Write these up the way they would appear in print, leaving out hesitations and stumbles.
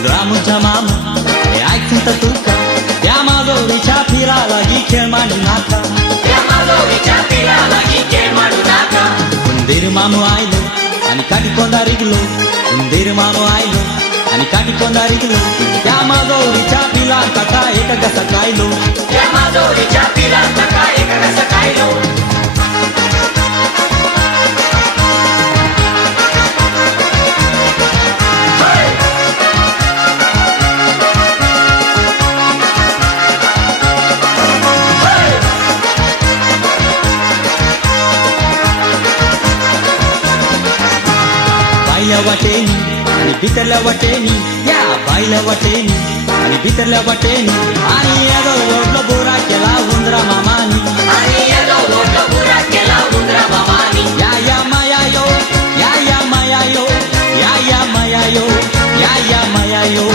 उंदरामुच्या मामा हे ऐकून तर तुका या मागोरीच्या फिरालागी खेळ मांडू नाका उंदीर मामू आयलो आणि काटिकोंदा रिगलो उंदीर मामू आयलो आणि काटिकोंदा रिगलो या मागोरीच्या पिलांका काय एक कसा कायलो बाईला वाटेनी आणि भितरल्या वाटेनी या बाईला वाटेनी आणि भितरल्या वाटेनी आणि यादो ओढलो बोरा केला उंदरा मामानी या या माया यो या या माया यो या या माया यो या या माया यो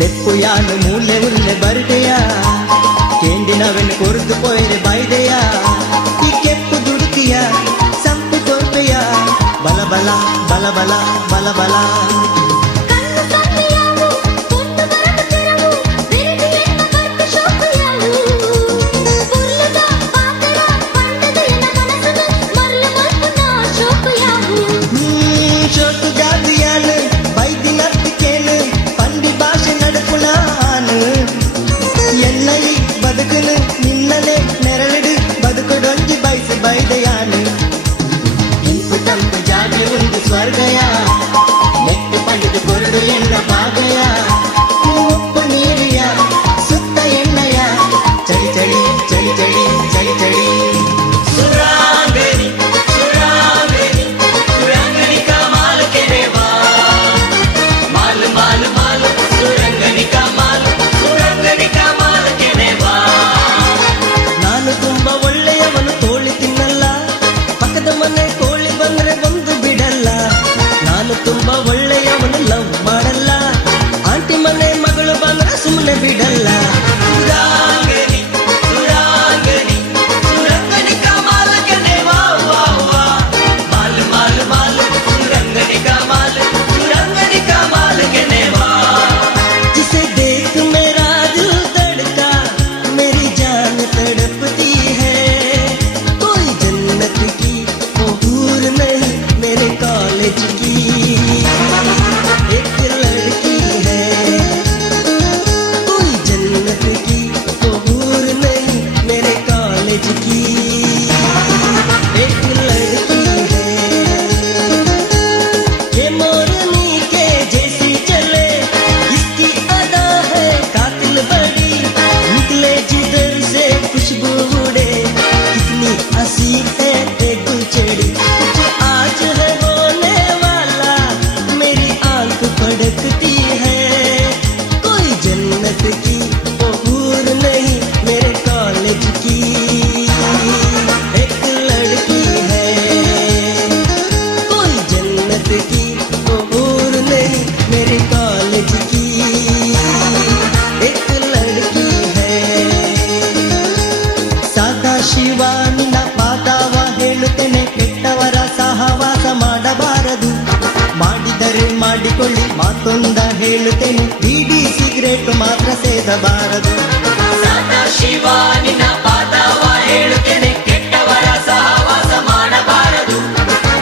ಲೆಪ್ಪುಯಾನು ಮೂಲೆ ಉಲ್ಲೆ ಬರ್ದೆಯಾ ಕೇಂದಿನವೆನ್ ಕೊರ್ದು ಪೋಯ್ರೆ ಬೈದೆಯಾ ಈ ಕೆಪ್ಪು ದುಡುಕಿಯ ಸಂಪು ಕೊರ್ಪೆಯ ಬಲ ಬಲ ಬಲ ಬಲ ಬಲ ಬಲ स्वर्गया नेट्टु पंडित गोरडु एन्न बागया उप्पु नीरिया सुत्त एण्णया चली चली चली चली चली चली सुरांगनी सुरांगनी सुरंगनी का माल के देवा माल माल माल सुरंगनी का माल के देवा नानु तुम ಮನೆ ಕೋಳಿ ಬಂದ್ರೆ ಒಂದು ಬಿಡಲ್ಲ, ನಾನು ತುಂಬಾ ಒಳ್ಳೆಯವನು ಲವ್ ಮಾಡಲ್ಲ. ಆಂಟಿ ಮನೆ ಮಗಳು ಬಂದ್ರೆ ಸುಮ್ಮನೆ ಬಿಡಲ್ಲ. ಸುರಾಂಗನಿ ಸುರಾಂಗನಿ ಸುರಂಗನಿ ಕಮಾಲ ಕನೆ ವಾ ವಾ ವಾ, ಮಾಲ್ ಮಾಲ್ ಮಾಲ್ ಸುರಂಗನಿ ಕಮಾಲ್ ಸುರಂಗನಿ ಕಮಾಲ್ ಕನೆ ವಾ. जिसे देख मेरा दिल धड़का, मेरी जान तड़पती है. कोई जन्नत की वो हूर नहीं, मेरे कॉलेज की एक लड़की है. कोई जन्नत की वो हूर नहीं, मेरे कॉलेज की एक लड़की है. ये मोरनी के जैसी चले, इसकी अदा है कातिल बड़ी. निकले जिधर से खुशबू उड़े, कितनी हंसी है एक गुलचड़ी. कुछ आज है होने वाला, मेरी आंख फड़कती है. कोई जन्नत की वो हूर नहीं, मेरे कॉलेज की एक लड़की है. कोई जन्नत की वो हूर नहीं, मेरे कॉलेज की एक लड़की है. ಸಾದಾ ಶಿವ ನಿನ್ನ ಪಾದವ ಹೇಳುತ್ತೇನೆ, ಕೆಟ್ಟವರ ಸಹವಾಸ ಮಾಡಬಾರದು. ಮಾಡಿದರೆ ಮಾಡಿಕೊಳ್ಳಿ, ಮಾತೊಂದ ಹೇಳುತ್ತೇನೆ, ಬೀಡಿ ಸಿಗರೇಟ್ ಮಾತ್ರ ಸೇದಬಾರದು. ಸಾದಾ ಶಿವ ನಿನ್ನ ಪಾದವ ಹೇಳುತ್ತೇನೆ, ಕೆಟ್ಟವರ ಸಹವಾಸ ಮಾಡಬಾರದು.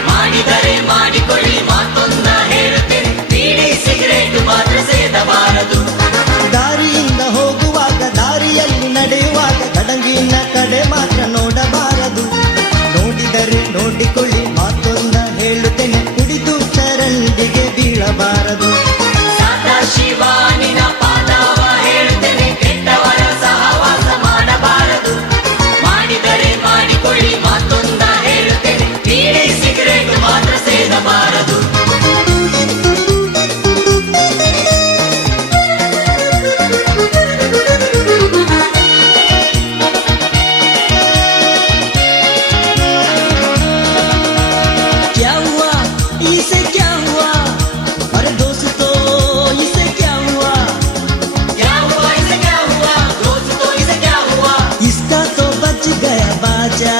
ಮಾಡಿದರೆ ಮಾಡಿಕೊಳ್ಳಿ, ಮಾತೊಂದ ಹೇಳುತ್ತೇನೆ, ಬೀಡಿ ಸಿಗರೇಟ್ ಮಾತ್ರ ಸೇದಬಾರದು. ದಾರಿಯಿಂದ ಹೋಗುವಾಗ, ದಾರಿಯಲ್ಲಿ ನಡೆಯುವಾಗ, ಕಡಂಗಿನ ಕಡೆ ಮಾತ್ರ ನೋಡಬಾರದು. ನೋಡಿದರೆ ನೋಡಿಕೊಳ್ಳಿ, ಮಾತೊಂದ ಹೇಳುತ್ತೇನೆ, ಕುಡಿದು ಚರಂಡಿಗೆ ಬೀಳಬಾರದು. ಸಾದಾ ಶಿವ ನಿನ್ನ ಪಾದವ ಹೇಳುತ್ತೇನೆ, ಕೆಟ್ಟವರ ಸಹವಾಸ ಮಾಡಬಾರದು. ಮಾಡಿದರೆ ಮಾಡಿಕೊಳ್ಳಿ, ಮಾತೊಂದ ಹೇಳುತ್ತೇನೆ, ಬೀಡಿ ಸಿಗರೇಟ್ ಮಾತ್ರ ಸೇದಬಾರದು. क्या हुआ इसे क्या हुआ, अरे दोस्तों इसे क्या हुआ. क्या हुआ इसे क्या हुआ, दोस्तों इसे क्या हुआ. इसका तो बच गया बाजा.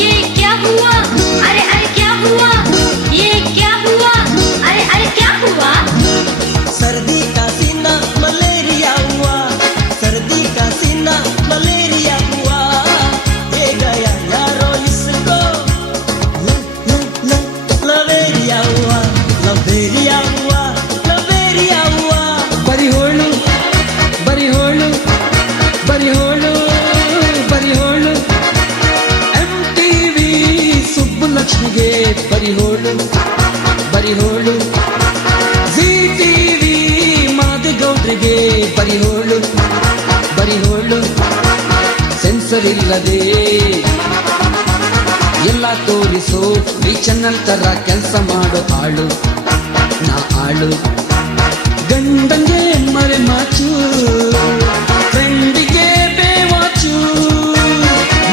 ये क्या हुआ, अरे अरे क्या हुआ, ये क्या हुआ, अरे अरे क्या हुआ. सर्दी का सीना मलेरिया हुआ, सर्दी का सीना मलेरिया हुआ. ये गया यारो इसको लवेरिया हुआ, लवेरिया हुआ, लवेरिया हुआ. ಬರಿಹೋಳು ಬರಿಹೋಳು ಬರಿಹೋಳು ಬರಿಹೋಳು, MTV ಸುಬ್ಬುಲಕ್ಷ್ಮಿಗೆ ಬರಿಹೋಳು ಬರಿಹೋಳು. ZTV ಮಾದಿಗೌಡ್ರಿಗೆ ಬರಿಹೋಳು ಬರಿಹೋಳು. ಸೆನ್ಸರ್ ಇಲ್ಲದೆ ಎಲ್ಲ ತೋರಿಸೋ ಈ ಚಾನಲ್ ತರ ಕೆಲಸ ಮಾಡೋ ಆಳು ನಾ ಆಳು. ಗಂಡಂಗೆ ಮರೆ ಮಾಚು, ಫ್ರೆಂಡಿಗೆ ಬೇವಾಚು.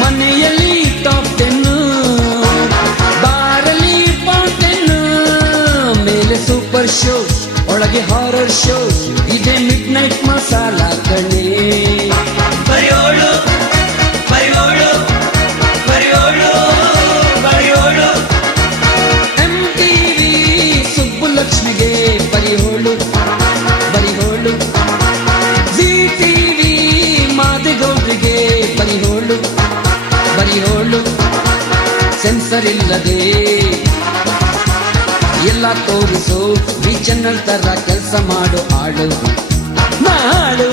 ಮನೆಯಲ್ಲಿ ಟಾಪ್ 10, ಬಾರಲ್ಲಿ ಪಾಟ್ 10. ಮೇಲೆ ಸೂಪರ್ ಶೋ, ಒಳಗೆ ಹಾರರ್ ಶೋ, ಇದೇ ಮಿಡ್ ನೈಟ್ ಮಸಾಲ ಕಣೆ. ಬರಿಯೋಳು ಬರಿಯೋಳು ಬರಿಯೋಳು ಬರಿಯೋಳು. MTV ಸುಬ್ಬುಲಕ್ಷ್ಮಿಗೆ ಬರಿಹೋಳು ಬರಿಹೋಳು. ZTV ಮಾದಿಗೌಡ್ರಿಗೆ ಬರಿಹೋಳು ಬರಿಹೋಳು. ಸೆನ್ಸರ್ ಇಲ್ಲದೆ ಎಲ್ಲ ತೋರಿಸೋ ಈ ಚಾನಲ್ ತರ ಕೆಲಸ ಮಾಡೋ ಆಳು ನಾಳು.